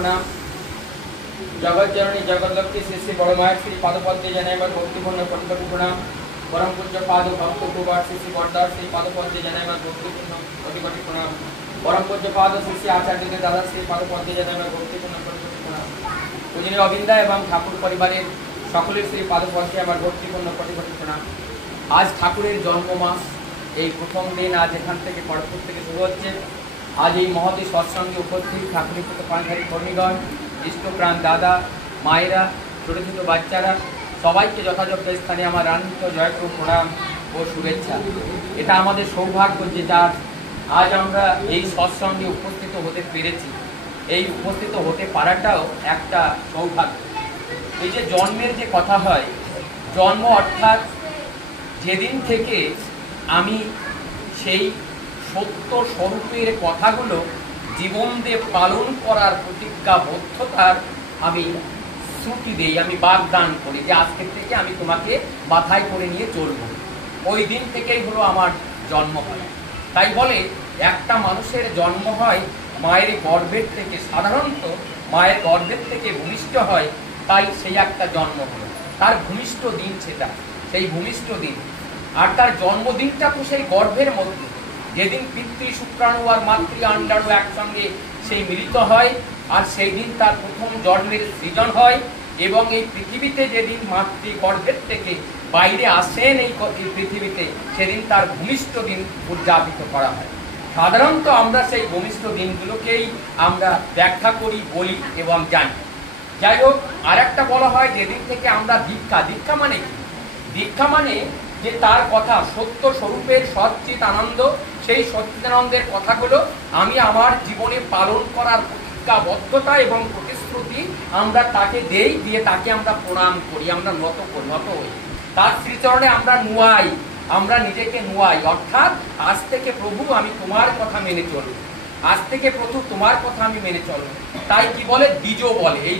प्रणाम। जगज्जननी जगद्लक्ष्मी श्री श्री बड़ मायर श्री पादपद्मे जानाई আমার ভক্তিপূর্ণ কোটি কোটি প্রণাম। परम पूज्य पाद भक्त कुमार श्री श्री बड़दार श्री पादपद्मे जानाई আমার ভক্তিপূর্ণ কোটি কোটি প্রণাম। परम पूज्य पाद श्री श्री आचार्य दादा श्री पादपद्मे जानाई আমার ভক্তিপূর্ণ কোটি কোটি প্রণাম। पूजनीय अविंदा एवं ठाकुर परिवारेर सकलेर श्री पादपद्मे আমার ভক্তিপূর্ণ কোটি কোটি প্রণাম। आज ठाकुरेर जन्म मास এই প্রথম দিন आज এখান থেকে খড়গপুর থেকে শুরু হচ্ছে। आज এই মহতী সৎসঙ্গে উপস্থিত ঠাকুরের কত পাঁচধারী কর্মীগণ, ইষ্টপ্রাণ দাদা মায়েরা, ছোট ছোট বাচ্চারা সবাইকে যথাযোগ্য স্থানে আমার আনন্দ জয়প্রভ প্রণাম ও শুভেচ্ছা। এটা আমাদের সৌভাগ্য যে যার আজ আমরা এই সৎসঙ্গে উপস্থিত হতে পেরেছি। এই উপস্থিত হতে পারাটাও একটা সৌভাগ্য। এই যে জন্মের যে কথা হয়, জন্ম অর্থাৎ যেদিন থেকে আমি সেই সত্য স্বরূপের কথাগুলো জীবন দিয়ে পালন করার প্রতিজ্ঞাবদ্ধতার আমি শ্রুতি দেই, আমি বাগদান করি যে আজকের থেকে আমি তোমাকে মাথায় করে নিয়ে চলব, ওই দিন থেকেই হলো আমার জন্ম হয়। তাই বলে একটা মানুষের জন্ম হয় মায়ের গর্ভের থেকে, সাধারণত মায়ের গর্ভের থেকে ভূমিষ্ঠ হয়, তাই সেই একটা জন্ম হলো। তার ভূমিষ্ঠ দিন সেটা, সেই ভূমিষ্ঠ দিন। আর তার জন্মদিনটা তো সেই গর্ভের মধ্যে, যেদিন পিতৃ শুক্রাণু আর মাতৃ আন্ডাণু একসঙ্গে সেই মিলিত হয়, আর সেই দিন তার প্রথম জন্মের সৃজন হয়। এবং এই পৃথিবীতে যেদিন মাতৃ গর্ভের থেকে বাইরে আসেন এই পৃথিবীতে, সেদিন তার ভূমিষ্ঠ দিন উদযাপিত করা হয়। সাধারণত আমরা সেই ভূমিষ্ঠ দিনগুলোকেই আমরা ব্যাখ্যা করি, বলি এবং জানি। যাই হোক, আর একটা বলা হয় যেদিন থেকে আমরা দীক্ষা মানে কি? দীক্ষা মানে যে তার কথা সত্য স্বরূপের সচ্চিত আনন্দ, সেই সচ্চিদানন্দের কথাগুলো আমি আমার জীবনে পালন করার প্রতিজ্ঞাবদ্ধতা এবং প্রতিশ্রুতি আমরা তাকে দেই, দিয়ে তাকে আমরা প্রণাম করি, আমরা নত হই, তার শ্রীচরণে আমরা নুয়াই, আমরা নিজেকে নুয়াই। অর্থাৎ আজ থেকে প্রভু আমি তোমার কথা মেনে চলব, আজ থেকে প্রভু তোমার কথা আমি মেনে চলব। তাই কি বলে? দ্বিজ বলে। এই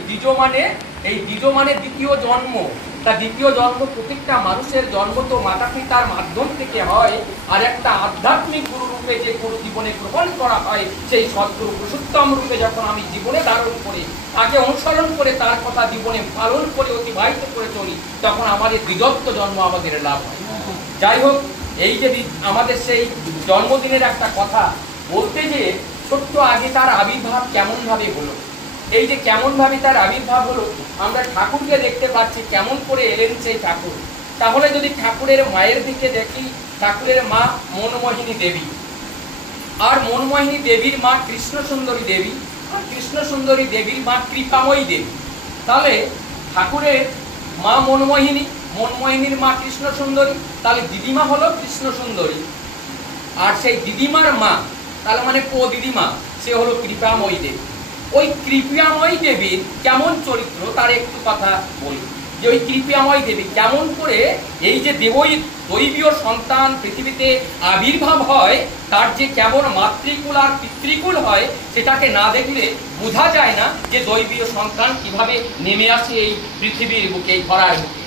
দ্বিজ মানে দ্বিতীয় জন্ম। তা দ্বিতীয় জন্ম, প্রত্যেকটা মানুষের জন্ম তো মাতা পিতার মাধ্যম থেকে হয়, আর একটা আধ্যাত্মিক গুরু রূপে যে গুরু জীবনে গ্রহণ করা হয়, সেই সদ্গুরু পুরুষোত্তম রূপে যখন আমি জীবনে ধারণ করে তাকে অনুসরণ করে তার কথা জীবনে পালন করে অতিবাহিত করে চলি, তখন আমাদের দ্বিজত্ব জন্ম আমাদের লাভ হয়। যাই হোক, এই যে আমাদের সেই জন্মদিনের একটা কথা বলতে, যে ছোট্ট আগে তার আবির্ভাব কেমন ভাবে হলো, এই যে কেমন ভাবে তার আবির্ভাব হলো, আমরা ঠাকুরকে দেখতে পাচ্ছি কেমন করে এলেন সেই ঠাকুর। তাহলে যদি ঠাকুরের মায়ের দিকে দেখি, ঠাকুরের মা মনমোহিনী দেবী, আর মনমোহিনী দেবীর মা কৃষ্ণ সুন্দরী দেবী, আর কৃষ্ণ সুন্দরী দেবীর মা কৃপাময়ী দেবী। তাহলে ঠাকুরের মা মনমোহিনী, মনমোহিনীর মা কৃষ্ণ সুন্দরী, তাহলে দিদিমা হলো কৃষ্ণ সুন্দরী। আর সেই দিদিমার মা, তাহলে মানে দিদিমা, সে হলো কৃপাময়ী দেবী। ওই কৃপাময়ী দেবীর কেমন চরিত্র তার একটু কথা বলি, যে ওই কৃপাময়ী দেবী কেমন করে এই যে দৈবীয় সন্তান পৃথিবীতে আবির্ভাব হয়, তার যে কেমন মাতৃকুল আর পিতৃকুল হয়, সেটাকে না দেখলে বোঝা যায় না যে দৈবীয় সন্তান কিভাবে নেমে আসে এই পৃথিবীর বুকে, এই ধরার বুকে।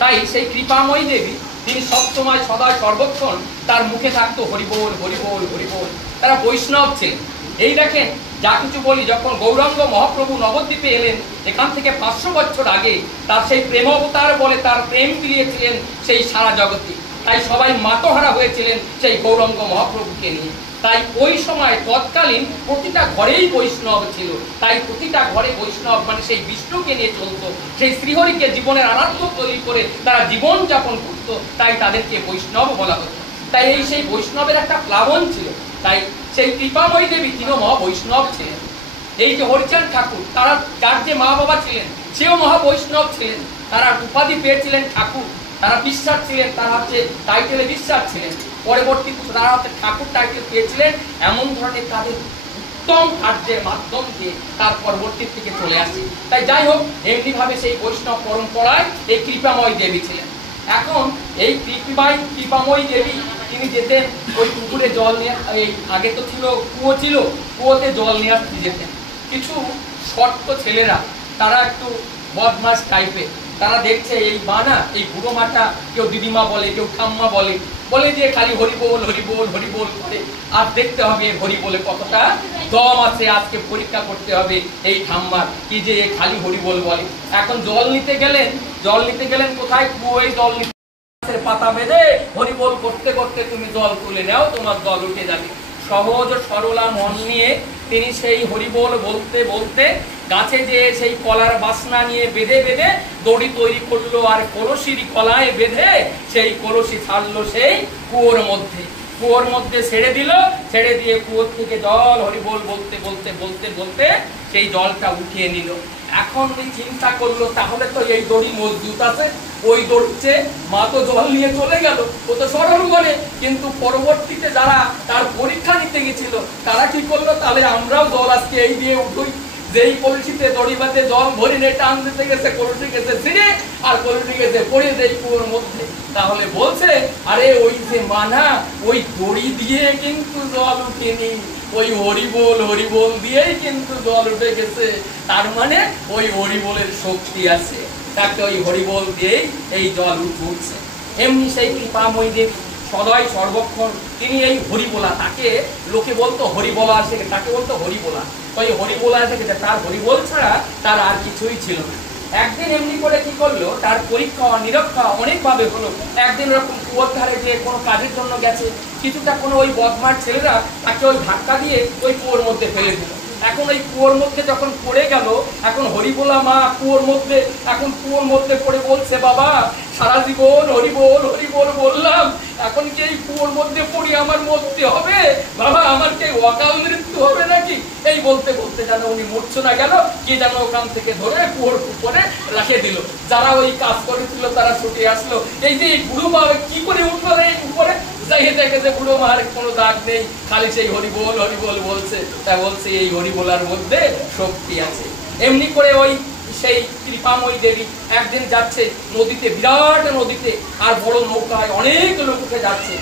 তাই সেই কৃপাময়ী দেবী তিনি সবসময় সদা সর্বক্ষণ তার মুখে থাকতো হরিবোল হরিবোল হরিবোল। তারা বৈষ্ণব ছিলেন। এই দেখেন, যা কিছু বলি, যখন গৌরাঙ্গ মহাপ্রভু নবদ্বীপে এলেন, এখান থেকে 500 বছর আগে তার সেই প্রেম অবতার বলে তার প্রেম বিলিয়েছিলেন সেই সারা জগতে। তাই সবাই মাতহারা হয়েছিলেন সেই গৌরাঙ্গ মহাপ্রভুকে নিয়ে। তাই ওই সময় তৎকালীন প্রতিটা ঘরেই বৈষ্ণব ছিল। তাই প্রতিটা ঘরে বৈষ্ণব মানে সেই বিষ্ণুকে নিয়ে চলতো, সেই শ্রীহরিকে জীবনের আরাধ্য তৈরি করে তারা জীবন যাপন করত, তাই তাদেরকে বৈষ্ণব বলা হতো। তাই এই সেই বৈষ্ণবের একটা প্লাবন ছিল। তাই সেই কৃপাময়ী দেবী তিনিও মহা বৈষ্ণব ছিলেন। এই যে হরিচাঁদ ঠাকুর, তারা যার যে মা বাবা ছিলেন, সেও মহা বৈষ্ণব ছিলেন। তারা উপাধি পেয়েছিলেন ঠাকুর, তারা বিশ্বাস ছিলেন, তারা হচ্ছে টাইটেলে বিশ্বাস ছিলেন। পরবর্তীতে তারা হচ্ছে ঠাকুর টাইটেল পেয়েছিলেন। এমন ধরনের তাদের উত্তম কার্যের মাধ্যম দিয়ে তার পরবর্তী থেকে চলে আসে। তাই যাই হোক, এমনি ভাবে সেই বৈষ্ণব পরম্পরায় এই কৃপাময়ী দেবী ছিলেন। এখন এই কৃপাময়ী দেবী তিনি যেতেন ওই পুকুরে জল নিয়ে, এই আগে তো ছিল কুয়ো, ছিল কুয়োতে জল নিয়ে আসতে যেতেন। কিছু শর্ত ছেলেরা, তারা একটু বদমাস টাইপের, তারা দেখছে এই মা না, এই বুড়ো মাটা, কেউ দিদিমা বলে, কেউ ঠাম্মা বলে, বলে যে খালি হরিবোল হরিবোল হরিবোল করে। আর দেখতে হবে হরিবোলে কতটা দম আছে, আজকে পরীক্ষা করতে হবে এই ঠাম্মার, কি যে খালি হরিবোল বলে। এখন জল নিতে গেলেন কোথায়? কুয়োয় জল নিতে, পাতা বেঁধে হরিবোল করতে করতে তুমি জল তুলে নাও, তোমার জল উঠে যাবে। সহজ সরলা মন নিয়ে তিনি সেই হরিবোল বলতে বলতে গাছে যে সেই কলার বাসনা নিয়ে বেঁধে বেঁধে দড়ি তৈরি করলো, আর কলসির কলায় বেঁধে সেই কলসি ছাড়লো সেই কুয়োর মধ্যে ছেড়ে দিল। ছেড়ে দিয়ে কুয়োর থেকে জল হরিবোল বলতে বলতে বলতে বলতে সেই জলটা উঠিয়ে নিল। এখন চিন্তা করলো তাহলে তো এই দড়ি মজবুত আছে, ওই দড়িতে মা তো জল নিয়ে চলে গেল, ও তো সরল মনে। কিন্তু পরবর্তীতে যারা তার পরীক্ষা নিতে গেছিল তারা কি করলো, তাহলে আমরাও জল আজকে এই দিয়ে উঠুই। যেই কলসিতে দড়ি বাঁধে জল ভরে নিয়ে টান দিতে গেছে, কলসি গেছে ছিঁড়ে, আর কলসি গেছে পড়ে যেই কুয়োর মধ্যে। তাহলে বলছে আরে ওই যে মানা, ওই দড়ি দিয়ে কিন্তু জল উঠেনি, ওই হরিবোল দিয়েই কিন্তু জল উঠে গেছে। তার মানে ওই হরিবোলের শক্তি আছে, তাকে ওই হরিবোল দিয়েই এই জল উঠছে। এমনি সেই কৃপাময়ী দেবী সদয় সর্বক্ষণ তিনি এই হরিবোলা, তাকে লোকে বলতো হরিবোলা, আসে তাকে বলতো হরিবোলা। ওই হরিবোলা এসে তার হরিবোল ছাড়া তার আর কিছুই ছিল না। একদিন এমনি করে কি করলো, তার পরীক্ষা নিরীক্ষা অনেকভাবে হলো। একদিন এরকম কুয়োর ধারে যে কোনো কাজের জন্য গেছে, কিছুটা কোনো ওই বদমার ছেলেরা তাকে ওই ধাক্কা দিয়ে ওই কুয়োর মধ্যে ফেলে দিল। এখন ওই কুয়োর মধ্যে যখন পড়ে গেল, এখন হরিবোলা মা কুয়োর মধ্যে পড়ে বলছে, বাবা সারা জীবন হরিবোল হরিবোল বললাম, এখন কি এই কুয়োর মধ্যে পড়ি আমার মরতে হবে? বাবা আমার কি অকাল মৃত্যু হবে নাকি? এই বলতে বলতে যেন উনি মূর্ছনা গেল, কে যেন ওখান থেকে ধরে কুয়োর উপরে রেখে দিল। যারা ওই কাজ করেছিল তারা ছুটে আসলো, এই যে বুড়ো মা কি করে উঠলো এই উপরে, যাই দেখে যে বুড়ো মার কোনো দাগ নেই, খালি সেই হরিবোল হরিবোল বলছে। তা বলছে এই হরিবোলার মধ্যে শক্তি আছে। এমনি করে ওই সেই কৃপাময়ী দেবী একদিন যাচ্ছে নদীতে, বিরাট নদীতে, আর বড় নৌকায় অনেক লোক উঠে যাচ্ছে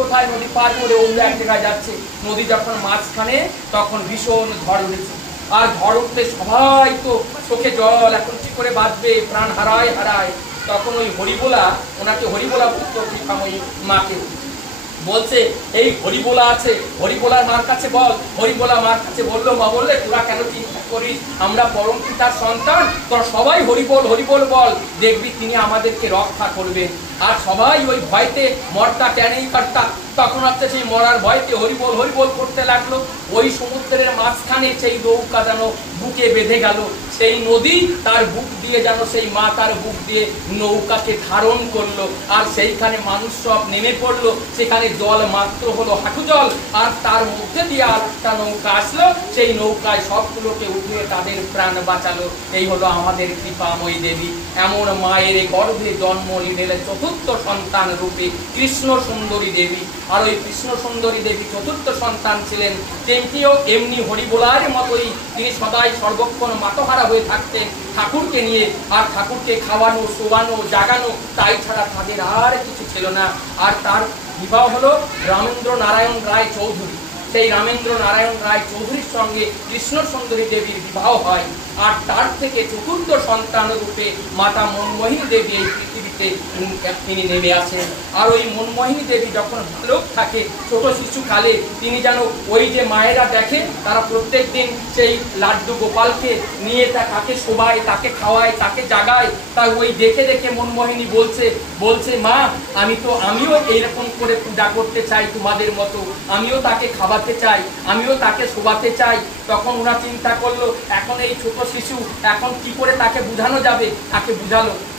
কোথায়? নদী পার করে অন্য এক জায়গায় যাচ্ছে। নদী যখন মাঝখানে, তখন ভীষণ ঝড় উঠেছে। আর ঝড় উঠতে সবাই তো চোখে জল, এখন কি করে বাঁচবে, প্রাণ হারায়। তখন ওই হরিবোলা, ওনাকে হরিবোলা পুত্র কৃপাময়ী মাকে বলছে এই হরিবোলা আছে, হরিবোলার মার কাছে বল। হরিবোলা মার কাছে বললো, মা বললে তোরা কেন চিন্তা করিস, আমরা পরম পিতার সন্তান, তোরা সবাই হরিবোল হরিবোল বল, দেখবি তিনি আমাদেরকে রক্ষা করবেন। আর সবাই ওই ভয়তে মরটা টেনেই কাটতা, তখন হচ্ছে সেই মরার ভয়তে হরিবোল হরিবোল করতে লাগলো। ওই সমুদ্রের মাঝখানে সেই নৌকা যেন বুকে বেঁধে গেল, সেই নদী তার বুক দিয়ে যেন সেই মা তার বুক দিয়ে নৌকাকে ধারণ করলো। আর সেইখানে মানুষ সব নেমে পড়লো, সেখানে জল মাত্র হলো হাঁটু জল, আর তার মধ্যে দিয়ে আর একটা নৌকা আসলো, সেই নৌকায় সবগুলোকে উঠিয়ে তাদের প্রাণ বাঁচালো। এই হলো আমাদের কৃপাময়ী দেবী। এমন মায়ের গর্ভে জন্ম নিলেন চতুর্থ সন্তান রূপে কৃষ্ণ সুন্দরী দেবী। আর ওই কৃষ্ণ সুন্দরী দেবী চতুর্থ সন্তান ছিলেন, তিনিও এমনি হরিবোলার মতোই তিনি সদাই সর্বক্ষণ মাতহারা হয়ে থাকতেন ঠাকুরকে নিয়ে। আর ঠাকুরকে খাওয়ানো, শোয়ানো, জাগানো, তাই ছাড়া তাদের আর কিছু ছিল না। আর তার বিবাহ হলো রামেন্দ্র নারায়ণ রায় চৌধুরী। সেই রামেন্দ্র নারায়ণ রায় চৌধুরীর সঙ্গে কৃষ্ণ সুন্দরী দেবীর বিবাহ হয়। আর তার থেকে চতুর্থ সন্তান রূপে মাতা মনমোহিনী দেবী এই পৃথিবীতে তিনি নেমে আসেন। আর ওই মনমোহিনী দেবী যখন বালক থাকে, ছোট শিশুকালে, তিনি যেন ওই যে মায়েরা দেখে তারা প্রত্যেক দিন সেই লাড্ডু গোপালকে নিয়ে তাকে শোভায়, তাকে খাওয়ায়, তাকে জাগায়, তাই ওই দেখে দেখে মনমোহিনী বলছে মা আমিও এইরকম করে পূজা করতে চাই তোমাদের মতো, আমিও তাকে খাওয়াতে চাই, আমিও তাকে শোভাতে চাই। তখন ওরা চিন্তা করলো এখন এই ছোট শিশু, এখন কি করে তাকে বুঝানো যাবে?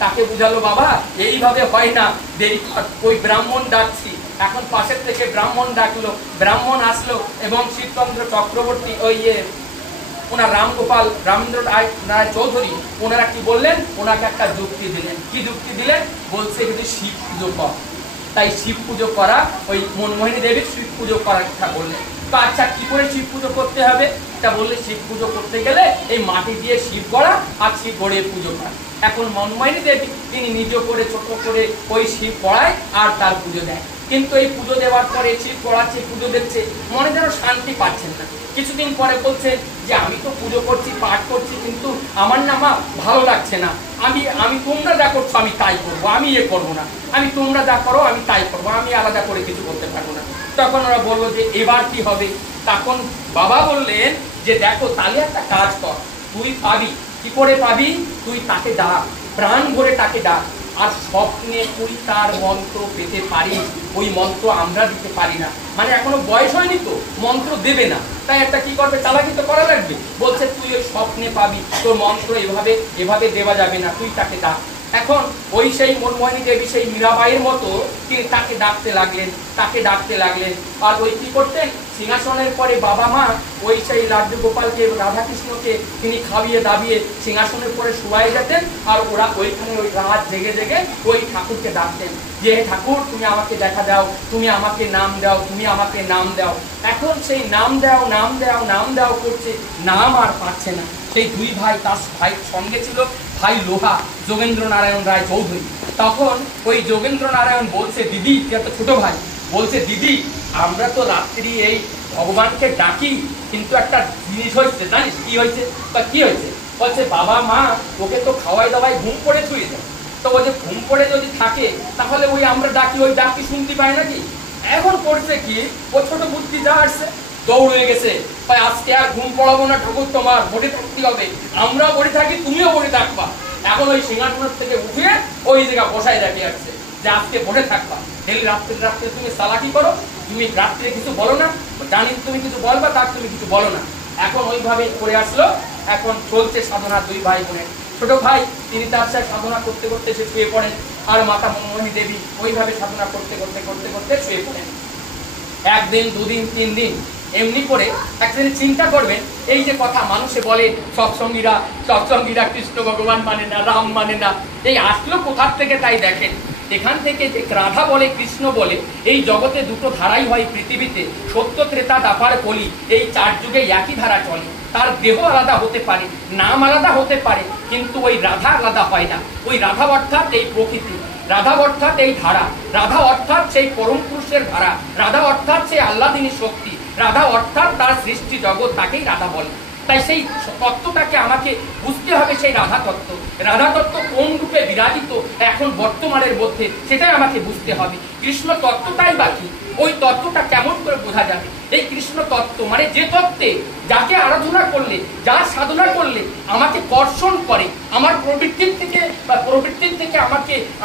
তাকে বুঝালো বাবা এইভাবে হয় না, দেরি কর, ওই ব্রাহ্মণ ডাকছি। এখন পাশের থেকে ব্রাহ্মণ ডাকলো, ব্রাহ্মণ আসলো এবং শিবচন্দ্র চক্রবর্তী ওনার রামগোপাল রামেন্দ্র রায় চৌধুরী ওনারা কি বললেন, ওনাকে একটা যুক্তি দিলেন। কি যুক্তি দিলেন? বলছে যদি শিব পুজো কর, তাই শিব পুজো করা, ওই মনমোহিনী দেবীর শিব পুজো করার কথা বললেন। তো আচ্ছা কি করে শিব পুজো করতে হবে? এটা বললে শিব পুজো করতে গেলে এই মাটি দিয়ে শিব গড়া আর শিব গড়ে পুজো করা। এখন মনমোহিনী দেবী তিনি নিজ করে ছোট করে ওই শিব গড়ায় আর তার পুজো দেয়। কিন্তু এই পুজো দেওয়ার পরে ছিপ পড়াচ্ছে, পুজো দিচ্ছে, মনে যেন শান্তি পাচ্ছেন না। কিছুদিন পরে বলছে যে আমি তো পুজো করছি, পাঠ করছি, কিন্তু আমার না মা ভালো লাগছে না, আমি তোমরা যা করছো আমি তাই করবো, আমি করবো না, আমি তোমরা যা করো আমি তাই করবো, আমি আলাদা করে কিছু করতে পারবো না। তখন ওরা বললো যে এবার কি হবে? তখন বাবা বললেন যে দেখো তাহলে একটা কাজ কর, তুই পাবি। কি করে পাবি? তুই তাকে ডাক, প্রাণ ভরে তাকে ডাক, আর স্বপ্নে তুই তার মন্ত্র পেতে পারিস। ওই মন্ত্র আমরা দিতে পারি না, মানে এখনো বয়স হয়নি তো, মন্ত্র দেবে না, তাই একটা কি করবে, চালাকি তো করা লাগবে। বলছে তুই ওই স্বপ্নে পাবি, তোর মন্ত্র এভাবে এভাবে দেওয়া যাবে না, তুই তাকে ডাক। এখন ওই সেই মনমোহিনী দেবী সেই মীরাবাইয়ের মতো তিনি তাকে ডাকতে লাগলেন, তাকে ডাকতে লাগলেন। আর ওই কি করতেন, সিংহাসনের পরে বাবা মা ওই সেই লাড্ডু গোপালকে, রাধাকৃষ্ণকে তিনি খাইয়ে দাবিয়ে সিংহাসনের পরে শুয়াই যেতেন, আর ওরা ওইখানে ওই রাত জেগে জেগে ওই ঠাকুরকে ডাকতেন যে ঠাকুর তুমি আমাকে দেখা দাও, তুমি আমাকে নাম দাও, তুমি আমাকে নাম দাও। এখন সেই নাম দাও নাম দাও নাম দাও করছে, নাম আর পাচ্ছে না। সেই দুই ভাই, তার ভাই সঙ্গে ছিল ভাই লোহা যোগেন্দ্র নারায়ণ রায় চৌধুরী। তখন ওই যোগেন্দ্র নারায়ণ বলছে দিদি, তো ছোট ভাই বলছে দিদি আমরা তো রাত্রি এই ভগবানকে ডাকি, কিন্তু একটা জিনিস হয়েছে জানিস কি হয়েছে? তা কি হয়েছে? বলছে বাবা মা ওকে তো খাওয়াই দাওয়াই ঘুম পড়ে ছুঁয়ে দেয়, তো ওই যে ঘুম পড়ে যদি থাকে তাহলে ওই আমরা ডাকি, ওই ডাকি শুনতে পাই নাকি? এখন করছে কি, ও ছোট বুদ্ধি যা আসছে দৌড় হয়ে গেছে, আজকে আর ঘুম পড়াবো না ঠাকুর, তোমার বডি থাকতে হবে, আমরাও বডি থাকি তুমিও বডি থাকবা। এখন ওই সিংহাসনের থেকে উঠিয়ে ওই জায়গা বসায় রেখে আসছে যে আজকে বসে থাকবা, ডেলি রাত্রে রাত্রে তুমি চালাকি করো, তুমি রাত্রে কিছু বলো না, জানি তুমি কিছু বলবা, তার তুমি কিছু বলো না। এখন ওইভাবে করে আসলো। এখন চলছে সাধনা দুই ভাই বোনের। ছোট ভাই তিনি তার সাথে সাধনা করতে করতে সে শুয়ে পড়েন, আর মাতা মনমোহিনী দেবী ওইভাবে সাধনা করতে করতে করতে করতে শুয়ে পড়েন। একদিন, দুদিন, 3 দিন এমনি করে একদিন চিন্তা করবেন, এই যে কথা মানুষে বলে সৎসঙ্গীরা কৃষ্ণ ভগবান মানে না, রাম মানে না, এই আসলো কোথার থেকে? তাই দেখেন এখান থেকে যে রাধা বলে কৃষ্ণ বলে, এই জগতে দুটো ধারাই হয় পৃথিবীতে, সত্য ত্রেতা দাপার কলি, এই 4 যুগে একই ধারা চলে। তার দেহ আলাদা হতে পারে, নাম আলাদা হতে পারে, কিন্তু ওই রাধা আলাদা হয় না। ওই রাধা অর্থাৎ এই প্রকৃতি, রাধা অর্থাৎ এই ধারা, রাধা অর্থাৎ সেই পরম পুরুষের ধারা, রাধা অর্থাৎ সেই আল্লাদিনী শক্তি, রাধা অর্থাৎ তার সৃষ্টি জগৎ, তাকেই রাধা বলে। তাই সেই তত্ত্বটাকে আমাকে বুঝতে হবে, সেই রাধা তত্ত্ব। রাধা তত্ত্ব কোন রূপে বিরাজিত এখন বর্তমানের মধ্যে, সেটাই আমাকে বুঝতে হবে। কৃষ্ণ তত্ত্বটাই বাকি, ওই তত্ত্বটা কেমন করে বোঝা যাবে? এই কৃষ্ণ তত্ত্ব মানে যে তত্ত্বে যাকে আরাধনা করলে, যার সাধনা করলে আমাকে কর্ষণ করে, আমার প্রবৃত্তির থেকে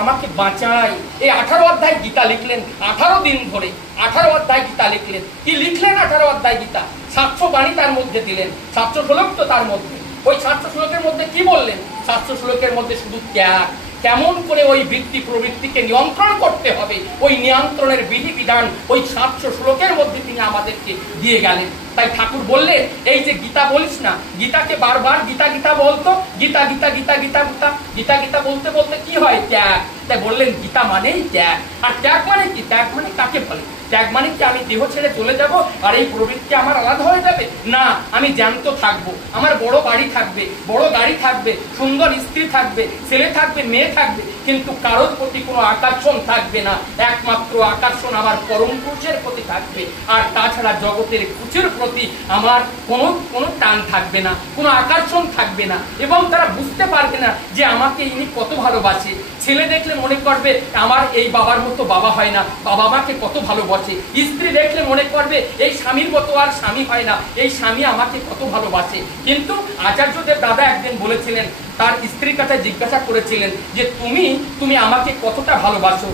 আমাকে বাঁচায়। এই 18 অধ্যায় গীতা লিখলেন, 18 দিন ধরে 18 অধ্যায় গীতা লিখলেন। কি লিখলেন 18 অধ্যায় গীতা? 700 বাণী তার মধ্যে দিলেন, 700 শ্লোক তো তার মধ্যে। ওই 700 শ্লোকের মধ্যে কি বললেন? 700 শ্লোকের মধ্যে শুধু ত্যাগ, কেমন করে ওই বৃত্তি প্রবৃত্তিকে নিয়ন্ত্রণ করতে হবে, ওই নিয়ন্ত্রণের বিধি বিধান ওই 700 শ্লোকের মধ্যে তিনি আমাদেরকে দিয়ে গেলেন। তাই ঠাকুর বললেন এই যে গীতা বলিস না, গীতাকে বারবার গীতা গীতা বলতো, গীতা গীতা গীতা গীতা গীতা গীতা গীতা বলতে বলতে কি হয়? ত্যাগ। তাই বললেন গীতা মানেই ত্যাগ। আর ত্যাগ মানে কি? ত্যাগ মানে কাকে বলে? ত্যাগ মানে কি আমি দেহ ছেড়ে চলে যাব আর এই প্রবৃত্তি আমার আলাদা হয়ে যাবে? না, আমি জ্যান্ত থাকবো, আমার বড় বাড়ি থাকবে, বড় গাড়ি থাকবে, সুন্দর স্ত্রী থাকবে, ছেলে থাকবে, মেয়ে থাকবে, কিন্তু কারোর প্রতি কোনো আকর্ষণ থাকবে না। একমাত্র আকর্ষণ আমার পরম পুরুষের প্রতি থাকবে। আর তাছাড়া জগতের কিছুর প্রতি আমার কোনো টান থাকবে না, কোনো আকর্ষণ থাকবে না। এবং তারা বুঝতে পারবে না যে আমাকে ইনি কত ভালোবাসে। ছেলে দেখলে মনে করবে আমার এই বাবার মতো বাবা হয় না, বাবা মাকে কত ভালোবাসে। স্ত্রী দেখলে মনে করবে এই স্বামীর মতো আর স্বামী হয় না, এই স্বামী আমাকে কত ভালোবাসে। কিন্তু আচার্যদেব দাদা একদিন বলেছিলেন, তার স্ত্রীর কাছে জিজ্ঞাসা করেছিলেন যে তুমি আমাকে কতটা ভালোবাসো?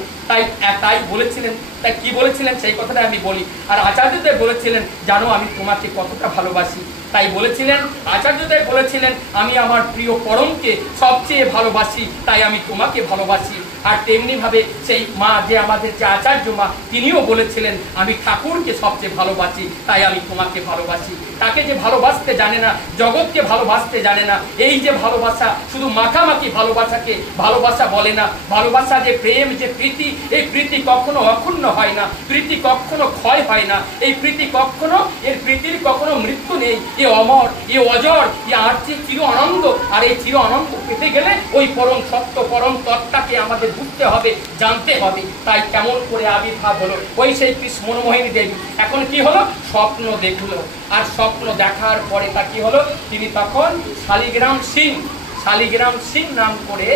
তাই বলেছিলেন, তাই কি বলেছিলেন সেই কথাটা আমি বলি। আর আচার্যদেব বলেছিলেন জানো আমি তোমাকে কতটা ভালোবাসি। তাই বলেছিলেন আচার্যদেব বলেছিলেন আমি আমার প্রিয় পরমকে সবচেয়ে ভালোবাসি, তাই আমি তোমাকে ভালোবাসি। আর তেমনি ভাবে সেই মা যে আমাদের যে আচার্য মা, তিনিও বলেছিলেন আমি ঠাকুরকে সবচেয়ে ভালোবাসি, তাই আমি তোমাকে ভালোবাসি। তাকে যে ভালোবাসতে জানে না, জগৎকে ভালোবাসতে জানে না। এই যে ভালোবাসা, শুধু মাখামাখি ভালোবাসাকে ভালোবাসা বলে না। ভালোবাসা যে প্রেম, যে প্রীতি, এই প্রীতি কখনো অক্ষুণ্ণ হয় না, প্রীতি কখনো ক্ষয় হয় না। এই প্রীতি কখনো, এর প্রীতির কখনো মৃত্যু নেই, এ অমর, এ অজর, এ আর যে চির আনন্দ। আর এই চির আনন্দ পেতে গেলে ওই পরম সত্য পরম তত্ত্বটাকে আমাদের বুঝতে হবে, জানতে হবে। তাই কেমন করে আবির্ভাব হলো ওই সেই মনমোহিনী দেবী। এখন কি হলো, স্বপ্ন দেখলো, আর স্বপ্ন দেখার পরে তা কি হলো, তিনি তখন শালিগ্রাম সিং নাম করে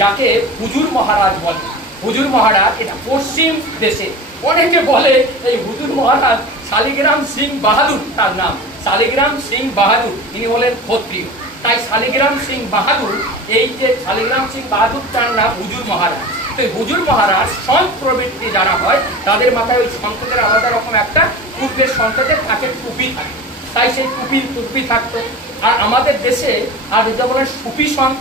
যাকে হুজুর মহারাজ বলে। হুজুর মহারাজ এটা পশ্চিম দেশে, অনেকে বলে এই হুজুর মহারাজ শালিগ্রাম সিং বাহাদুর, তার নাম শালিগ্রাম সিং বাহাদুর, তিনি হলেন ক্ষত্রিয়। তাই শালিগ্রাম সিং বাহাদুর, এই যে শালিগ্রাম সিং বাহাদুর তার নাম হুজুর মহারাজ। তো হুজুর মহারাজ সন্ত প্রবৃত্তি যারা হয় তাদের মাথায় ওই সন্তদের আলাদা রকম একটা পূর্বের সন্তদের থাকে টুপি থাকে, তাই সেই টুপি থাকতো। আর আমাদের দেশে আর যেটা বলেন সুফি সন্ত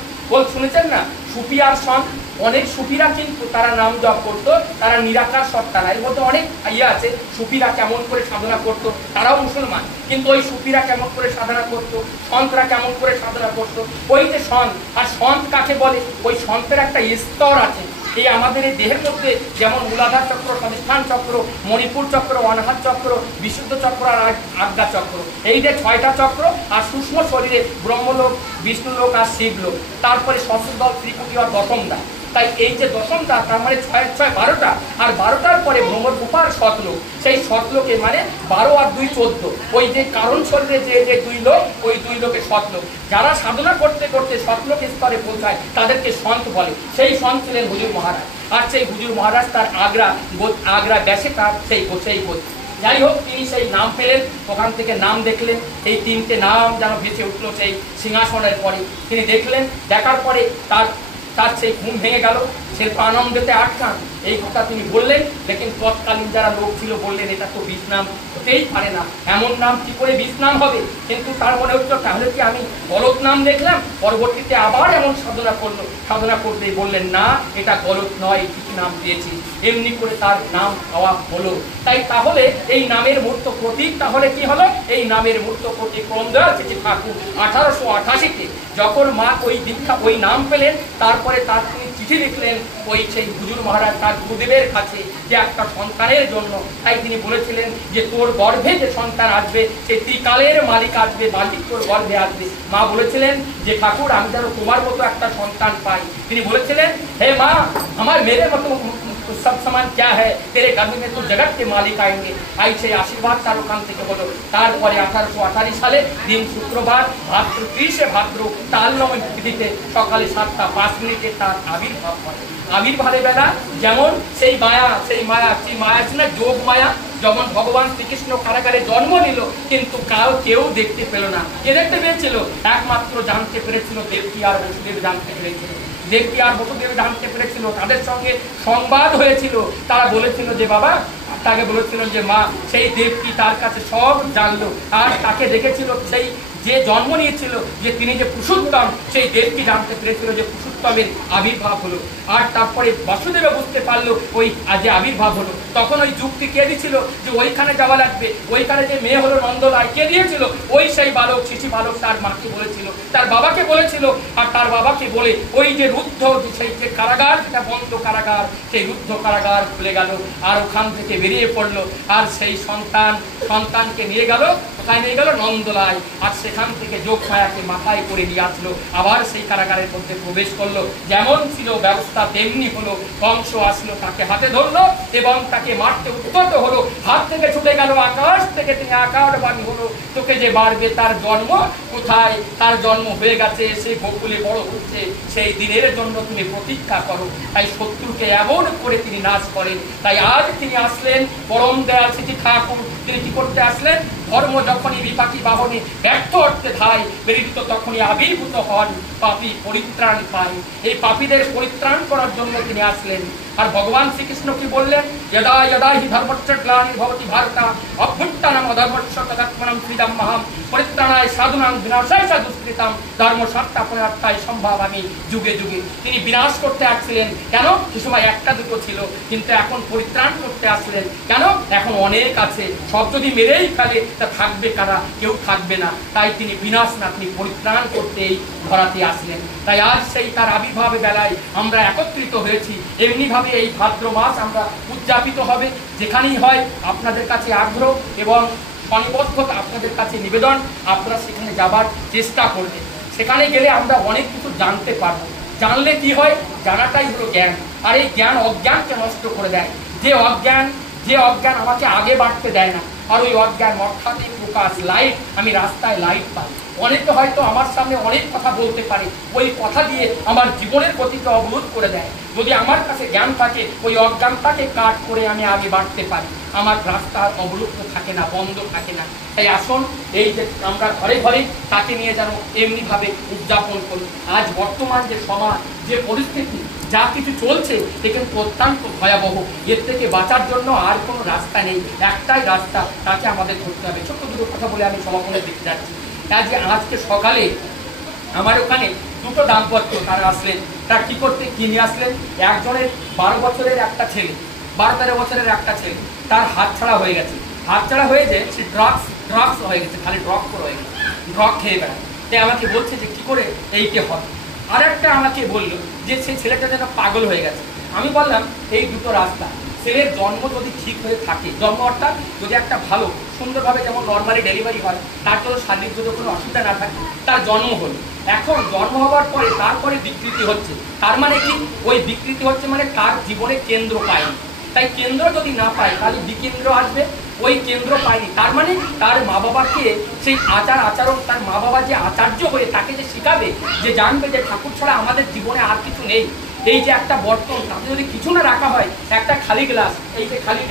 শুনেছেন না, সুফি আর সন্ত, অনেক সুফিরা কিন্তু তারা নাম জপ করতো, তারা নিরাকার সত্তা না। এর মধ্যে অনেক আছে, সুফিরা কেমন করে সাধনা করতো, তারাও মুসলমান, কিন্তু ওই সুফিরা কেমন করে সাধনা করতো, সন্তরা কেমন করে সাধনা করতো, ওই যে সন্ত। আর সন্ত কাকে বলে, ওই সন্তের একটা স্তর আছে। এই আমাদের এই দেহের মধ্যে যেমন মূলাধার চক্র, স্বাধিষ্ঠান চক্র, মণিপুর চক্র, অনাহত চক্র, বিশুদ্ধ চক্র আর আজ্ঞা চক্র, এই যে 6টা চক্র। আর সূক্ষ্ম শরীরে ব্রহ্মলোক, বিষ্ণুলোক আর শিবলোক, তারপরে সশস্ত্র ত্রিপুটি আর দশমদা। তাই এই যে দশমটা তার মানে 6 আর 6 12টা, আর 12টার পরে ভ্রমরূপার শতলোক, সেই শতলোকে মানে 12 আর 2 14, ওই যে কারণ শরীরে যে 2 লোক, ওই 2 লোকে শতলোক। যারা সাধনা করতে করতে শতলোক স্তরে পৌঁছায় তাদেরকে সন্ত বলে। সেই সন্ত ছিলেন হুজুর মহারাজ। আর সেই হুজুর মহারাজ তার আগ্রা ব্যাসে তার সেই গোদ। যাই হোক, তিনি সেই নাম পেলেন, ওখান থেকে নাম দেখলেন, এই 3টে নাম যেন ভেসে উঠলো সেই সিংহাসনের পরে। তিনি দেখলেন, দেখার পরে তার সেই ঘুম ভেঙে গেল, সে তো আনন্দতে আটকান। এই কথা তিনি বললেন, লেকিন তৎকালীন যারা লোক ছিল বললেন এটা তো বিষ নাম হতেই পারে না, এমন নাম কি করে বিষ নাম হবে। কিন্তু তার মনে হচ্ছে তাহলে কি আমি গলত নাম দেখলাম। পরবর্তীতে আবার এমন সাধনা করতেই বললেন না, এটা গলত নয়, ঠিক নাম দিয়েছি। এমনি করে তার নাম পাওয়া হলো। তাহলে এই নামের মূর্ত প্রতীক তাহলে কি হলো, এই নামের মূর্ত প্রতীক করমদয়াল চিঠি ঠাকুর 1888-তে যখন মা ওই নাম পেলেন, তারপরে তার তিনি চিঠি লিখলেন ওই সেই হুজুর মহারাজ তার গুরুদেবের কাছে, যে একটা সন্তানের জন্য। তাই তিনি বলেছিলেন যে তোর গর্ভে যে সন্তান আসবে, সেই ত্রিকালের মালিক তোর গর্ভে আসবে। মা বলেছিলেন যে ঠাকুর আমি যেন তোমার মতো একটা সন্তান পাই। তিনি বলেছিলেন, হে মা, আমার মেরে মতো सब समान क्या है, तेरे गर्भ में तो जगत के मालिक आएंगे। आई সেই আশীর্বাদ তার ওখান থেকে হলো। তারপরে 1888 সালে দিন শুক্রবার, ভাদ্র 30 ভাদ্র তালনবমী তিথিতে সকালে 7:05 তার আবির্ভাব হয়। আবির্ভাবের বেলা যেমন সেই মায়া আছে না, যোগ মায়া, যেমন ভগবান শ্রীকৃষ্ণ কারাগারে জন্ম নিল, কিন্তু কেউ দেখতে পেল না। কে দেখতে পেয়েছিল? একমাত্র জানতে পেরেছিল দেবকী আর বসুদেব জানতে পেরেছিল। দেবকী আর বসুদেব জানতে পেরেছিল, তাদের সঙ্গে সংবাদ হয়েছিল। তারা বলেছিল যে বাবা, তাকে বলেছিল যে মা, সেই দেবকী তার কাছে সব জানলো। আর তাকে দেখেছিল, সেই যে জন্ম নিয়েছিল যে তিনি যে পুরুষোত্তম, সেই দেবকী জানতে পেরেছিল যে পুরুষোত্তমের আবির্ভাব হলো। আর তারপরে বাসুদেবে বুঝতে পারলো ওই যে আবির্ভাব হলো। তখন ওই যুক্তি কে দিয়েছিল যে ওইখানে যাওয়া লাগবে, ওইখানে যে মেয়ে হলো নন্দলায়, কে দিয়েছিল? ওই সেই বালক, শিশু বালক তার মাকে বলেছিল, তার বাবাকে বলেছিল। আর তার বাবাকে বলে ওই যে রুদ্ধ, সেই যে কারাগার, যেটা বন্ধ কারাগার, সেই রুদ্ধ কারাগার খুলে গেল। আর ওখান থেকে বেরিয়ে পড়লো। আর সেই সন্তানকে নিয়ে গেল, কোথায় নিয়ে গেল? নন্দলায়। আর সেখান থেকে যোগ মায়াকে মাথায় করে নিয়ে আসলো, আবার সেই কারাগারের মধ্যে প্রবেশ করলো। যেমন ছিল ব্যবস্থা তেমনি হলো। কংস আসলো, তাকে হাতে ধরলো এবং তাকে মারতে উদ্যত হলো। হাত থেকে ছুটে গেল, আকাশ থেকে তিনি আকাশবাণী হলো, তোকে যে বাড়বে তার জন্ম কোথায়? তার জন্ম হয়ে গেছে, সে গোকুলে বড় হচ্ছে, সেই দিনের জন্য তুমি প্রতীক্ষা করো। তাই শত্রুকে এমন করে তিনি নাশ করেন। তাই আজ তিনি আসলেন পরম দয়াল চিঠি ঠাকুর। তিনি কি করতে আসলেন? ধর্ম যখনই বিপাকী বাহনে ব্যর্থ অর্থে ধায় প্রেরিত, তখনই আবির্ভূত হন, পাপী পরিত্রাণ পায়। এই পাপীদের পরিত্রাণ করার জন্য তিনি আসলেন। আর ভগবান শ্রীকৃষ্ণ কি বললেন? যদা যদা হি ধর্মস্য গ্লানির্ভবতি ভারত অভ্যুত্থানম অধর্মস্য তদাত্মনম শ্রীরামহম পরিত্রাণায় সাধুনাং বিনাশায় চ দুষ্কৃতাম ধর্ম সংস্থাপনার্থায় সম্ভাবামি যুগে যুগে। তিনি বিনাশ করতে আসছিলেন। কেন? সে সময় একটা দুটো ছিল, কিন্তু এখন পরিত্রাণ করতে আসলেন। কেন? এখন অনেক আছে, সব যদি মেরেই ফেলে তা থাকবে কারা? কেউ থাকবে না। তাই তিনি বিনাশ না, তিনি পরিত্রাণ করতে এই ধরাতে আসলেন। তাই আজ সেই তার আবির্ভাবে বেলায় আমরা একত্রিত হয়েছি। এমনি ভাবে এই ভাদ্র মাস আমরা উদযাপিত হবে, যেখানেই হয় আপনাদের কাছে আগ্রহ এবং সনিবদ্ধতা আপনাদের কাছে নিবেদন, আপনারা সেখানে যাবার চেষ্টা করবেন। সেখানে গেলে আমরা অনেক কিছু জানতে পারবো। জানলে কি হয়? জানাটাই হলো জ্ঞান। আর এই জ্ঞান অজ্ঞানকে নষ্ট করে দেয়। যে অজ্ঞান আমাকে আগে বাড়তে দেয় না। আর ওই অজ্ঞান অর্থাৎ প্রকাশ লাইট, আমি রাস্তায় লাইট পাই। অনেকে হয়তো আমার সামনে অনেক কথা বলতে পারে, ওই কথা দিয়ে আমার জীবনের গতিকে অবরোধ করে দেয়। যদি আমার কাছে জ্ঞান থাকে, ওই অজ্ঞানটাকে কাট করে আমি আগে বাড়তে পারি। আমার রাস্তা অবরুদ্ধ থাকে না, বন্ধ থাকে না। তাই আসুন, এই যে আমরা ঘরে ঘরে তাকে নিয়ে যেন এমনিভাবে উদযাপন করি। আজ বর্তমান যে সমাজ, যে পরিস্থিতি, যা কিছু চলছে, এ কিন্তু অত্যন্ত ভয়াবহ। এর থেকে বাঁচার জন্য আর কোনো রাস্তা নেই, একটাই রাস্তা, তাকে আমাদের করতে হবে। ছোট্ট দুটো কথা বলে আমি সমাপনের দিকে যাচ্ছি। আজকে সকালে আমার ওখানে দুটো দাম্পত্য তারা আসলেন। তারা কি করতে কি নিয়ে আসলেন? একজনের 12 বছরের একটা ছেলে, 12-13 বছরের একটা ছেলে, তার হাতছাড়া হয়ে গেছে। হাতছাড়া হয়ে যে সে ড্রাগস হয়ে গেছে, খালি ড্রগ হয়ে গেছে, ড্রগ খেয়ে বেড়ায়। তাই আমাকে বলছে যে কি করে এইটা হবে। আর একটা আমাকে বললো যে সেই ছেলেটা যেন পাগল হয়ে গেছে। আমি বললাম এই দুটো রাস্তা, ছেলের জন্ম যদি ঠিক হয়ে থাকে, জন্ম অর্থাৎ যদি একটা ভালো সুন্দরভাবে যেমন নর্মালি ডেলিভারি হয়, তার জন্য শারীরিক যদি কোনো অসুবিধা না থাকে, তার জন্ম হলো। এখন জন্ম হওয়ার পরে তারপরে বিকৃতি হচ্ছে। তার মানে কি? ওই বিকৃতি হচ্ছে মানে তার জীবনে কেন্দ্র পায়নি। তাই কেন্দ্র যদি না পায় তাহলে বিকেন্দ্র আসবে। ওই কেন্দ্র পায়নি, তার মানে তার মা বাবাকে সেই আচরণ, তার মা বাবা যে আচার্য হয়ে তাকে যে শিখাবে, যে জানবে যে ঠাকুর ছাড়া আমাদের জীবনে আর কিছু নেই। এই যে একটা বর্তন, তাতে যদি কিছু না রাখা হয়, একটা খালি গ্লাস, এই যে খালি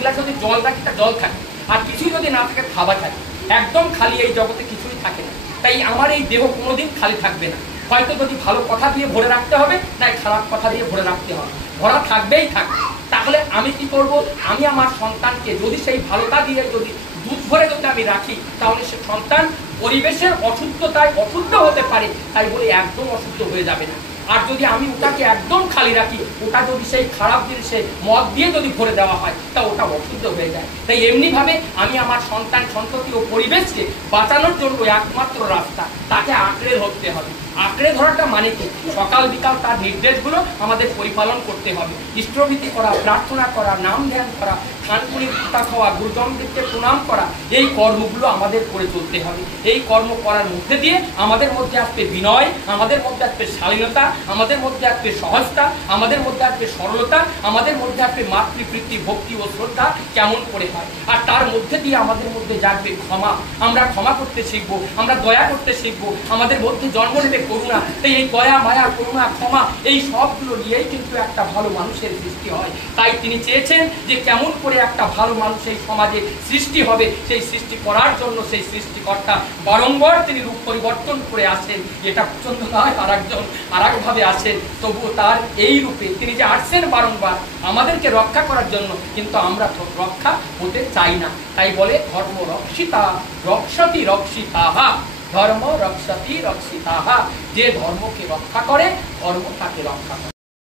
গ্লাস যদি জল রাখি, তা জল থাকে। আর কিছুই যদি না থাকে, খাবার থাকে। একদম খালি এই জগতে কিছুই থাকে না। তাই আমার এই দেহ কোনোদিন খালি থাকবে না। হয়তো যদি ভালো কথা দিয়ে ভরে রাখতে হবে, তাই খারাপ কথা দিয়ে ভরে রাখতে হবে, ভরা থাকবেই থাকবে। তাহলে আমি কি করব? আমি আমার সন্তানকে যদি সেই ভালোটা দিয়ে যদি দুধ ভরে যদি আমি রাখি, তাহলে সে সন্তান পরিবেশের অশুদ্ধতায় অশুদ্ধ হতে পারে, তাই বলে একদম অশুদ্ধ হয়ে যাবে না। আর যদি আমি ওটাকে একদম খালি রাখি, ওটা যদি সেই খারাপ জিনিসে মদ দিয়ে যদি ভরে দেওয়া হয়, তা ওটা অশুদ্ধ হয়ে যায়। তাই এমনিভাবে আমি আমার সন্তান সন্ততি ও পরিবেশকে বাঁচানোর জন্য একমাত্র রাস্তা, তাকে আঁকড়ে ধরতে হবে। আঁকড়ে ধরাটা মানে কি? সকাল বিকাল তার নির্দেশগুলো আমাদের পরিপালন করতে হবে। ইষ্টভীতি করা, প্রার্থনা করা, নাম ধ্যান করা, থানকুনির ফুটা খাওয়া, গুরুজনদেরকে প্রণাম করা, এই কর্মগুলো আমাদের করে চলতে হবে। এই কর্ম করার মধ্যে দিয়ে আমাদের মধ্যে আসবে বিনয়, আমাদের মধ্যে আসবে শালীনতা, আমাদের মধ্যে আসবে সহজতা, আমাদের মধ্যে আসবে সরলতা, আমাদের মধ্যে আসবে মাতৃপ্রীতি, ভক্তি ও শ্রদ্ধা কেমন করে হয়। আর তার মধ্যে দিয়ে আমাদের মধ্যে জাগবে ক্ষমা। আমরা ক্ষমা করতে শিখবো, আমরা দয়া করতে শিখবো, আমাদের মধ্যে জন্ম নেবে করুণা। তাই এই দয়া, মায়া, করুণা, ক্ষমা, এই সবগুলো নিয়েই কিন্তু একটা ভালো মানুষের সৃষ্টি হয়। তাই তিনি চেয়েছেন যে কেমন করে একটা ভালো মানুষ এই সমাজে সৃষ্টি হবে, সেই সৃষ্টি করার জন্য সেই সৃষ্টিকর্তা বারংবার তিনি রূপ পরিবর্তন করে আসেন। এটা পছন্দ নয়, আর একভাবে আসেন, তবুও তার এই রূপে তিনি যে আসছেন বারংবার আমাদেরকে রক্ষা করার জন্য, কিন্তু আমরা রক্ষা হতে চাই না। তাই বলে ধর্ম রক্ষিতা রক্ষতি রক্ষিতাহা, ধর্ম রক্ষতি রক্ষিতাহা। যে ধর্মকে রক্ষা করে, ধর্ম তাকে রক্ষা করে।